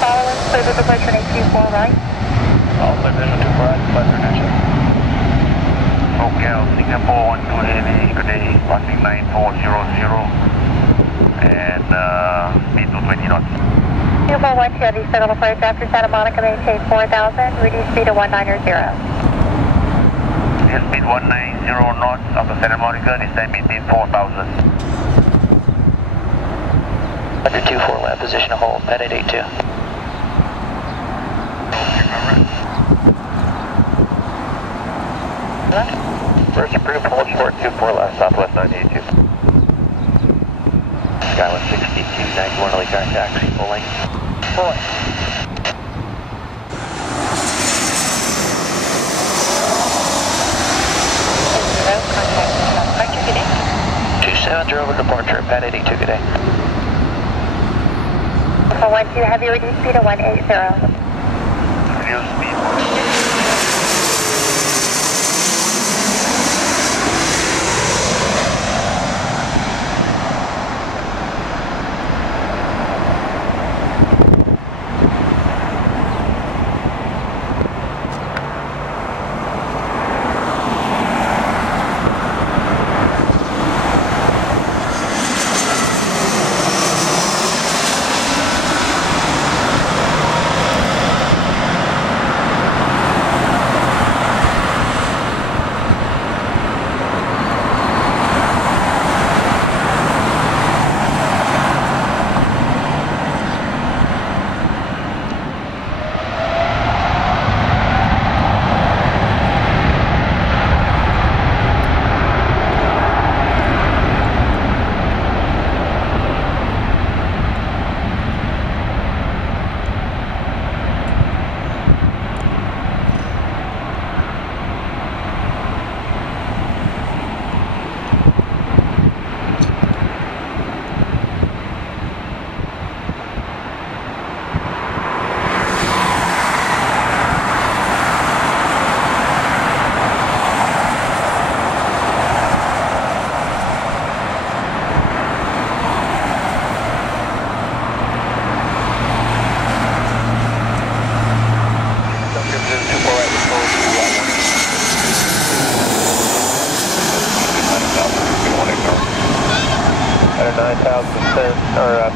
following, clear to departure 824 right. All clear vision 24 right, Intrernational. Okay, Singapore 128, good day, passing 9400 and speed to 20 knots. Singapore 120, settle approach after Santa Monica, maintain 4000, reduce speed to 190. Yes, speed 190 knots after Santa Monica, this time maintain 4000. Under 24 left, position to hold, pad 882. First approved, hold short, 24 left, southwest 982. Sky 162, 91, early car taxi, full length. Full length. Contact departure, good day. 270 over departure, pad 882, good day. 12, heavy reduce speed to 180. Reduce speed.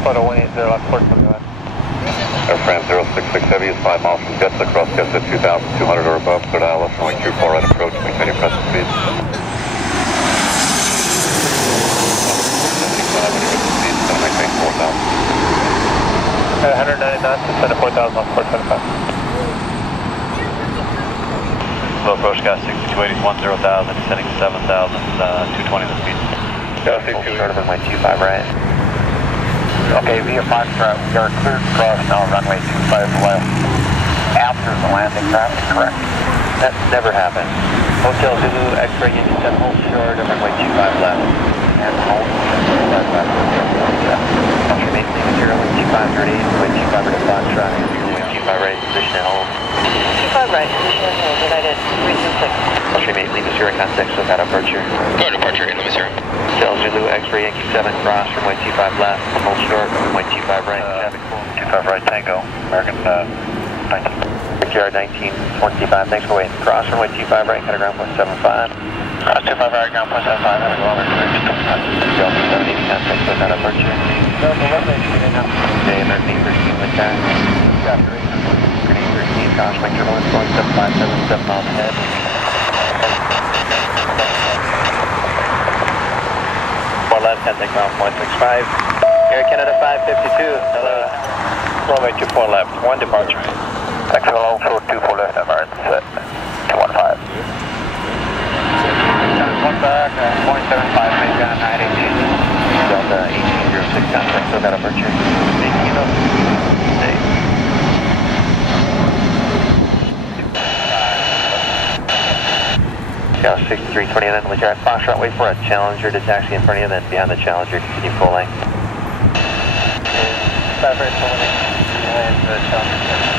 Photo 180 left port 21. Airframe 066 Heavy is 5 miles from Jets across Jets at 2,200 or above. Clear dial left runway 24 right approach. Maintain your present speed. 190 knots, descend to 4,000 off port 25. Slow approach, gas 6280, 10,000, descending 7,000, 220 the speed. Gas 62, short of runway 25 right. Okay, via 5 trap, we are cleared to cross now runway 25 left. After the landing traffic, correct? That never happened. Hotel Zulu, X-ray, Yankee 7, hold short of runway 25 left. And hold 25 left. Country maintain 0, runway 25 30, runway 25 to Foxtrot, runway 25 right, position and hold. 25 right, position and hold, United 326. Country maintain 0, contact with that aperture. Go to departure, in Louis 0. Hotel Zulu, X-ray, Yankee 7, cross, runway 25 left, hold short, runway 25 right, traffic full. 25 right, Tango, American 19. Yard 1925, thanks for waiting. Cross runway 25 right, cut a ground point 75. Cross 25 right, ground point 75, have a go over. Delta 780, contact with that aperture. Delta, what makes you enough? Today, American 13 with that. Got 3. Green 13, caution, make sure no one's going 7577 miles ahead. Four left, contact ground point 65. Air Canada 552, hello. Runway 24 left, 1 departure. Taxi also 24 left, Emirates 215. One back, 0.75, make 918. Delta 1806, contact with that aperture. 18 up. Scout 6329, let you at Foxtrot, wait for a Challenger to taxi in front of you, then behind the Challenger, continue full length. 5 right, full length, land the Challenger.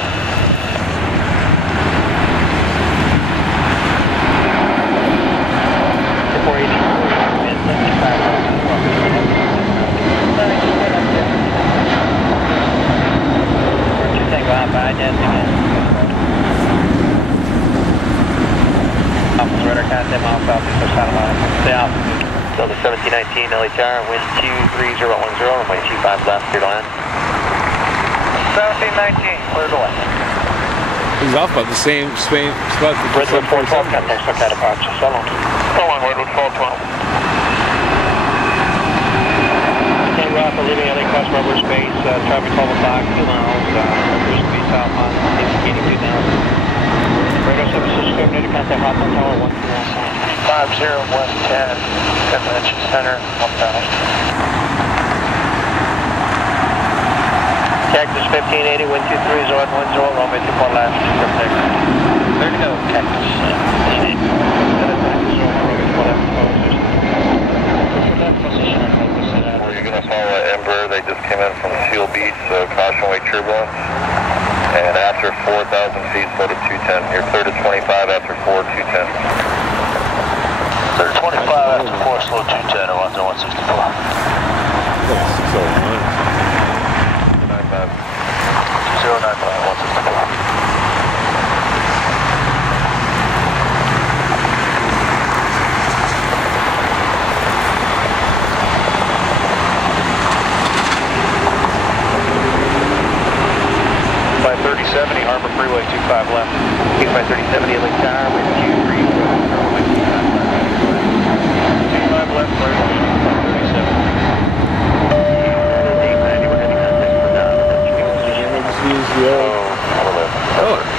Radar contact, mile southeast of Santa Monica. Stay altitude. Delta 1719, LHR, wind 23010, runway 25 left, clear to land. 1719, clear to land. He's off about the same spot that Redwood 412, contact Suncat departure, so long. So long, Redwood 412. Okay, Rafa, leaving LA cross rubber space, traffic 12 o'clock, 2 miles, rubber space southbound, indicating 2000. Radar services terminated, contact Hawthorne Tower 1215. 50-110, Convention Center, 1000. Cactus 1580, wind 230, 10, runway 24 left, script 6. There you go, Cactus. We're going to follow Embraer. They just came in from Seal Beach, so caution wake turbulence. And after 4,000 feet, slow to 210. You're clear to 25 after 4, 210. Clear to 25 after 4, slow 210, or 164. 601. 2095, 164. By 3070, Harbor Freeway 25 left. Keep by 3070, LHR, wind 230, runway 25 left, clear to 3070. Oh.